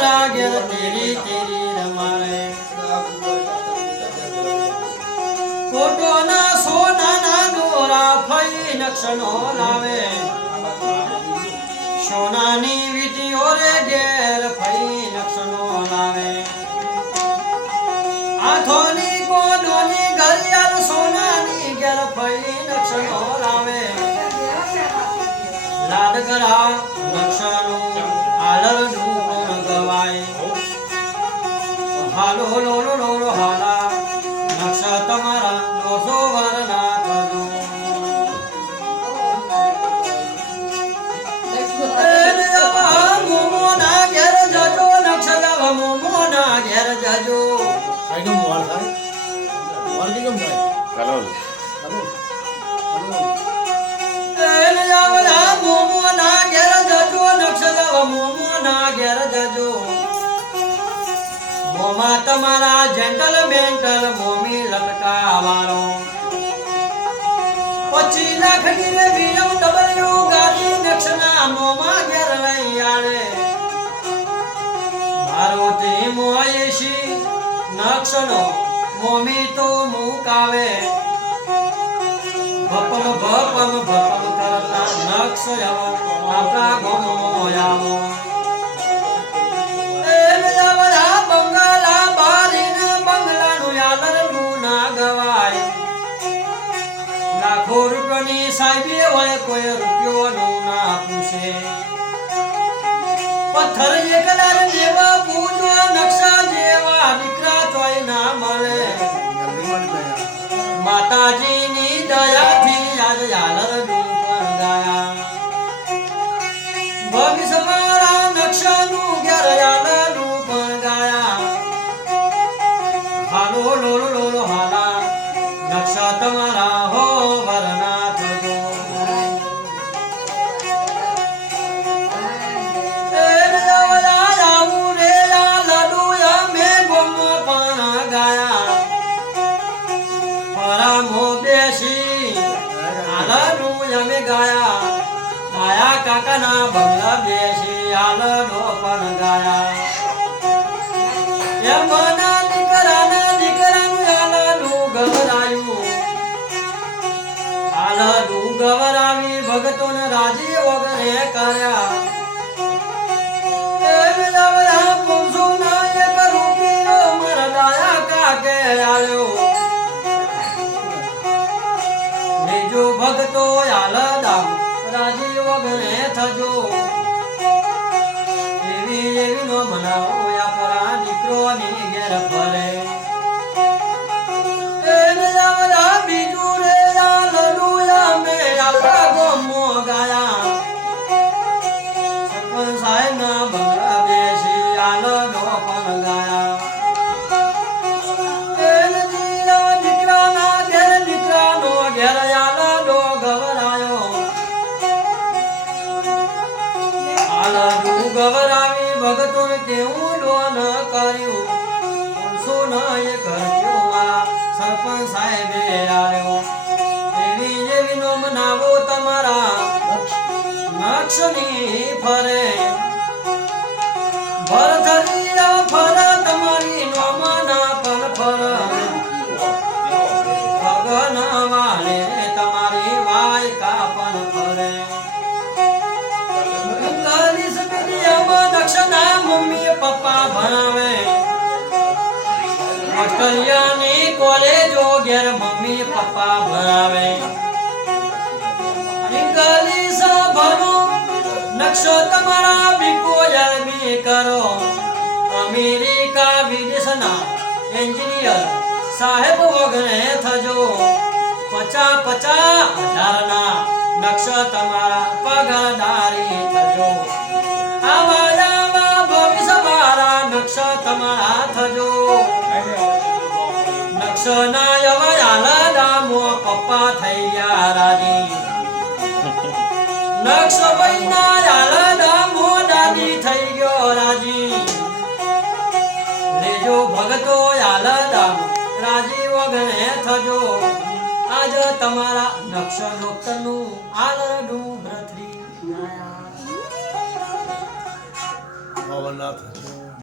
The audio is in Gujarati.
તમારા ઘેર તેરી તેરી રમાડે કોટોના સોનાના દોરા ફઈ નક્ષનો લાવે સોનાની વીટીઓ રે ઘેર ફઈ નક્ષનો લાવે આથોની કોડોની ઘડિયાળ સોનાની ઘેર ફઈ નક્ષનો લાવે લાડકરા નક્ષનો આલરનું પણ ગવાય હાલો લોલો લોલો હાલા નક્ષ તમારા દોષો વરના થજો મોમોના ઘેર જજો નક્ષ મોમોના ઘેર જજો આઈનો મોર થાય મોર કે કેમ થાય કલોલ મોમોના ઘેર જજો નક્ષ મોમોના ઘેર જજો મોમા તમારા જેન્ટલ બેન્ટલ મોમી લટકાવાળો 25 લાખ ની રે BMW ગાડી નક્ષના મોમા ઘેર લઈ આલે મારુતિ મોયેશી નક્ષનો મોમી તો મુકાવે ભપમ ભપમ ભપમ કરતા નક્ષ આપણા ગોમો આવો બંગલા બારીને બંગલાનું યાલરનું ના ગવાય લાખો રૂપિયાની સાહેબી હોય કોઈ રૂપિયોનું ના પૂછે પથ્થર એકલા જેવા પૂજો નકશા જેવા દીકરા તોય ના મળે માતાજીની દયાથી આજ યાલરનું પણ ગાયા ભવિષ્ય મારા નકશાનું ઘેર યાલરનું પણ ગાયા હાલો લોલો લોલો હાલા નકશા તમારા હો વરના થજો કાકાના બંગલા બેસી આલડો પણ ગાયા એમના દીકરાનું આલડું ગવરાયું આલડું ગવરાવી ભગતોને રાજી વગરે કર્યા એ વિલાવયા પુંસુના એક રૂપીનો મરદાયા કાકે આલ્યો બીજો ભગતો આલડા રાજી વગરે થજો એવી નો બનાવો આપણા દીકરોની ઘેર ફરે બીજું રે લડુયા મે આપણા ગોમો ગાયા સરપંચ સાહેબ ના બંગલા બેસી આલડો પણ ગાયા દીકરાના ઘેર દીકરાનો ઘેર આલડો ગવરાયો ગવરાવી ભગતોને કેવું ડોન કર્યું પુરુષોના એ કર્યું મારા સરપંચ સાહેબે આવ્યો એવી જેવી નો મનાવો તમારા નક્ષની ફરે ભરથરી ફર તમારી નોમના પણ ફર ભગન વાલે તમારી વાયકા પણ ફરે નક્ષના મમ્મી પપ્પા ભણાવે ઓસ્ટ્રેલિયાની કોલેજો ઘેર મમ્મી પપ્પા ભણાવે ઇંગ્લિશ ભણો નકશો તમારા બીકો યલમી કરો અમેરિકા વિદેશના એન્જિનિયર સાહેબ વગરે થજો 50,000ના નકશો તમારા પગારદારી થજો આવા ભવિષ્ય મારા નક્ષ તમારા થજો નક્ષના યવયાલા દામો પપ્પા થઈ ગયા રાજી નક્ષ ભાઈના યાલા દામો દાદી થઈ ગયો રાજી લેજો ભગતો યાલા દામો રાજી વગરે થજો આજ તમારા નક્ષ ડોક્ટરનું આલરડું ભ્રથરી ભવનાથ